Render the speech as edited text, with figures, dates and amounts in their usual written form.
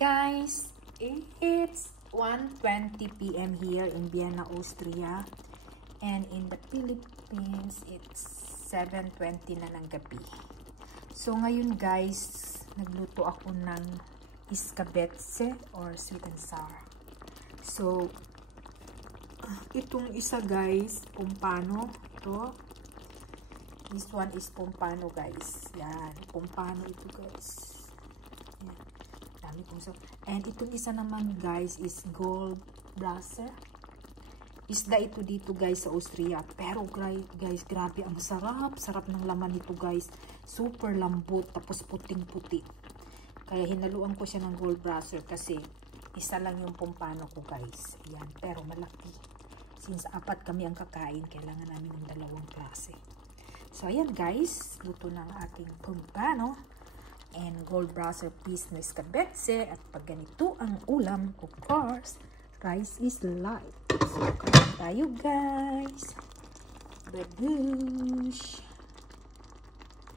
guys, it's 1:20 p.m. here in Vienna, Austria, and in the Philippines it's 7:20 na ng gabi. So ngayon guys, nagluto ako ng iskabetse or sweet and sour. So itong isa guys, pompano ito. This one is pompano guys. Yan, pompano ito guys. Yan. Dami kong so. And itong isa naman guys is Goldbräser. Isda ito dito guys sa Austria. Pero guys, grabe ang sarap. Sarap ng laman nito guys. Super lambot tapos puting-puti. Kaya hinaluan ko siya ng Goldbräser kasi isa lang yung pompano ko guys. Yan, pero malaki. Since 4 kami ang kakain, kailangan namin ng 2 klase. So, ayan guys, luto ng ating pompano and Goldbräser piece na iskabetse. At pag ganito ang ulam, of course, rice is life. So, kain tayo guys. Babush!